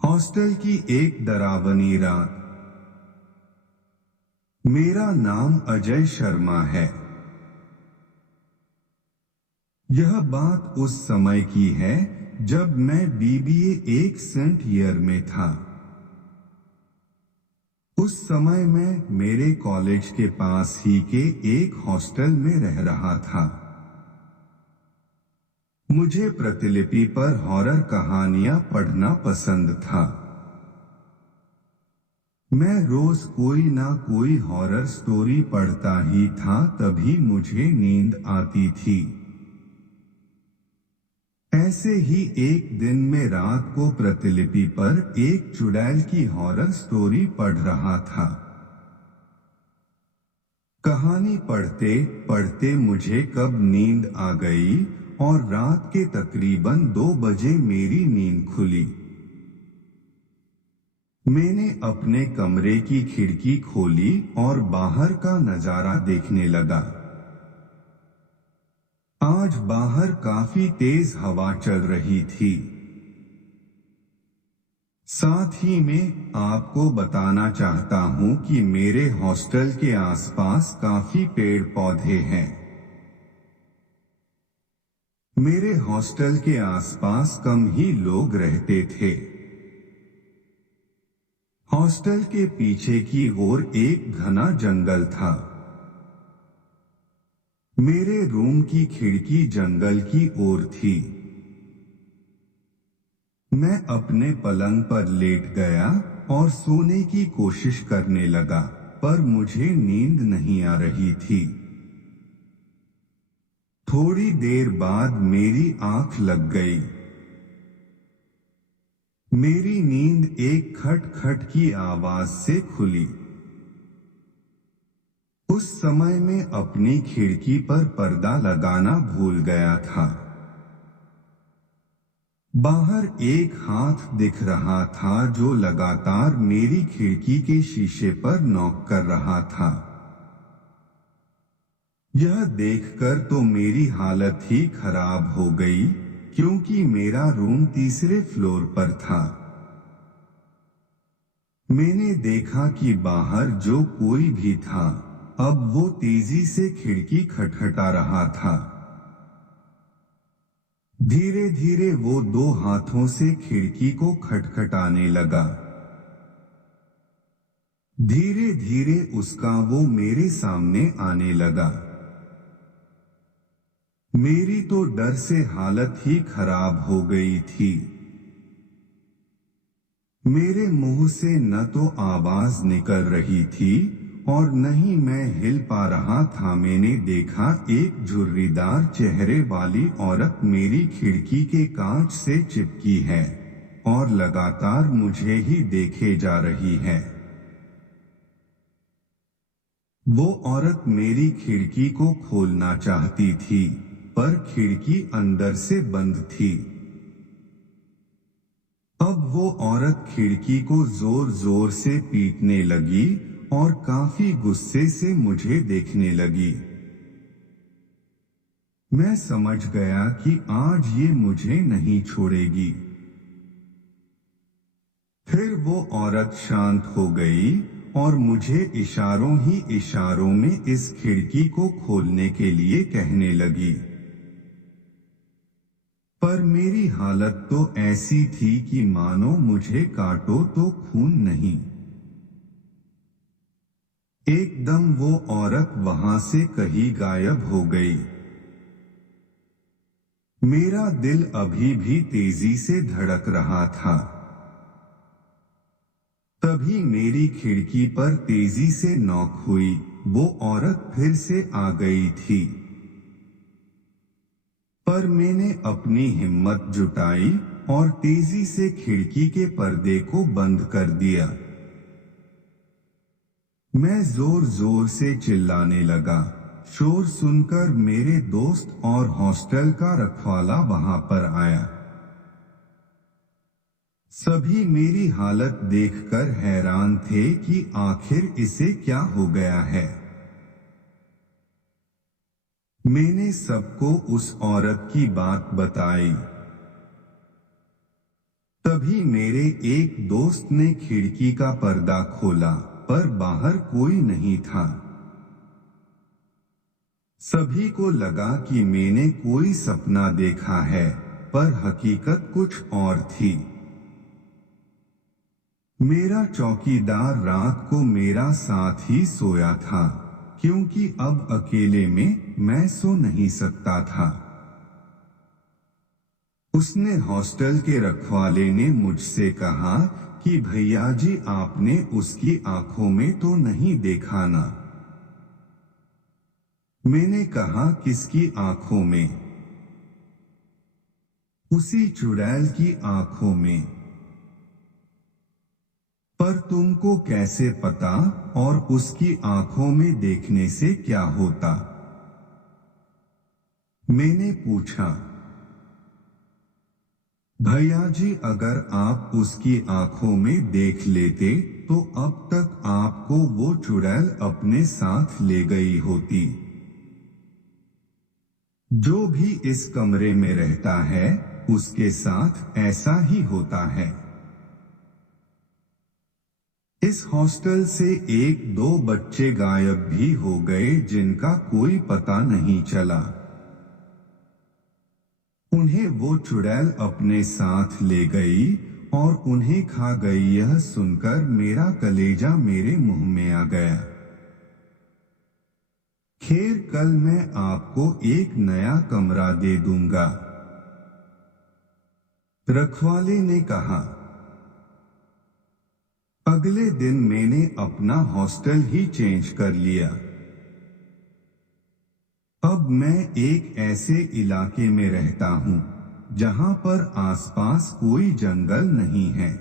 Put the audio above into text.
Hostel की एक डरावनी रात। मेरा नाम अजय शर्मा है। यह बात उस समय की है जब मैं बीबीए एक सेंट ईयर में था। उस समय मैं मेरे कॉलेज के पास ही के एक हॉस्टल में रह रहा था। मुझे प्रतिलिपि पर हॉरर कहानियां पढ़ना पसंद था। मैं रोज कोई ना कोई हॉरर स्टोरी पढ़ता ही था, तभी मुझे नींद आती थी। ऐसे ही एक दिन में रात को प्रतिलिपि पर एक चुड़ैल की हॉरर स्टोरी पढ़ रहा था। कहानी पढ़ते पढ़ते मुझे कब नींद आ गई और रात के तकरीबन 2 बजे मेरी नींद खुली। मैंने अपने कमरे की खिड़की खोली और बाहर का नजारा देखने लगा। आज बाहर काफी तेज हवा चल रही थी। साथ ही में आपको बताना चाहता हूं कि मेरे हॉस्टल के आसपास काफी पेड़ पौधे हैं। मेरे हॉस्टल के आसपास कम ही लोग रहते थे। हॉस्टल के पीछे की ओर एक घना जंगल था। मेरे रूम की खिड़की जंगल की ओर थी। मैं अपने पलंग पर लेट गया और सोने की कोशिश करने लगा, पर मुझे नींद नहीं आ रही थी। थोड़ी देर बाद मेरी आंख लग गई। मेरी नींद एक खट-खट की आवाज से खुली। उस समय मैं अपनी खिड़की पर पर्दा लगाना भूल गया था। बाहर एक हाथ दिख रहा था जो लगातार मेरी खिड़की के शीशे पर नॉक कर रहा था। यह देखकर तो मेरी हालत ही खराब हो गई, क्योंकि मेरा रूम तीसरे फ्लोर पर था। मैंने देखा कि बाहर जो कोई भी था, अब वो तेजी से खिड़की खटखटा रहा था। धीरे धीरे वो 2 हाथों से खिड़की को खटखटाने लगा। धीरे धीरे उसका वो मेरे सामने आने लगा। मेरी तो डर से हालत ही खराब हो गई थी। मेरे मुंह से न तो आवाज निकल रही थी और न ही मैं हिल पा रहा था। मैंने देखा एक झुर्रीदार चेहरे वाली औरत मेरी खिड़की के कांच से चिपकी है और लगातार मुझे ही देखे जा रही है। वो औरत मेरी खिड़की को खोलना चाहती थी, पर खिड़की अंदर से बंद थी। अब वो औरत खिड़की को जोर जोर से पीटने लगी और काफी गुस्से से मुझे देखने लगी। मैं समझ गया कि आज ये मुझे नहीं छोड़ेगी। फिर वो औरत शांत हो गई और मुझे इशारों ही इशारों में इस खिड़की को खोलने के लिए कहने लगी। पर मेरी हालत तो ऐसी थी कि मानो मुझे काटो तो खून नहीं। एकदम वो औरत वहां से कहीं गायब हो गई। मेरा दिल अभी भी तेजी से धड़क रहा था। तभी मेरी खिड़की पर तेजी से नॉक हुई। वो औरत फिर से आ गई थी, पर मैंने अपनी हिम्मत जुटाई और तेजी से खिड़की के पर्दे को बंद कर दिया। मैं जोर जोर से चिल्लाने लगा। शोर सुनकर मेरे दोस्त और हॉस्टल का रखवाला वहां पर आया। सभी मेरी हालत देखकर हैरान थे कि आखिर इसे क्या हो गया है। मैंने सबको उस औरत की बात बताई। तभी मेरे एक दोस्त ने खिड़की का पर्दा खोला, पर बाहर कोई नहीं था। सभी को लगा कि मैंने कोई सपना देखा है, पर हकीकत कुछ और थी। मेरा चौकीदार रात को मेरा साथ ही सोया था, क्योंकि अब अकेले में मैं सो नहीं सकता था। उसने हॉस्टल के रखवाले ने मुझसे कहा कि भैया जी आपने उसकी आंखों में तो नहीं देखा ना। मैंने कहा किसकी आंखों में? उसी चुड़ैल की आंखों में। पर तुमको कैसे पता और उसकी आंखों में देखने से क्या होता? मैंने पूछा। भैया जी अगर आप उसकी आंखों में देख लेते तो अब तक आपको वो चुड़ैल अपने साथ ले गई होती। जो भी इस कमरे में रहता है उसके साथ ऐसा ही होता है। इस हॉस्टल से एक दो बच्चे गायब भी हो गए जिनका कोई पता नहीं चला। उन्हें वो चुड़ैल अपने साथ ले गई और उन्हें खा गई। यह सुनकर मेरा कलेजा मेरे मुंह में आ गया। खैर कल मैं आपको एक नया कमरा दे दूंगा, रखवाले ने कहा। अगले दिन मैंने अपना हॉस्टल ही चेंज कर लिया। अब मैं एक ऐसे इलाके में रहता हूँ जहाँ पर आसपास कोई जंगल नहीं है।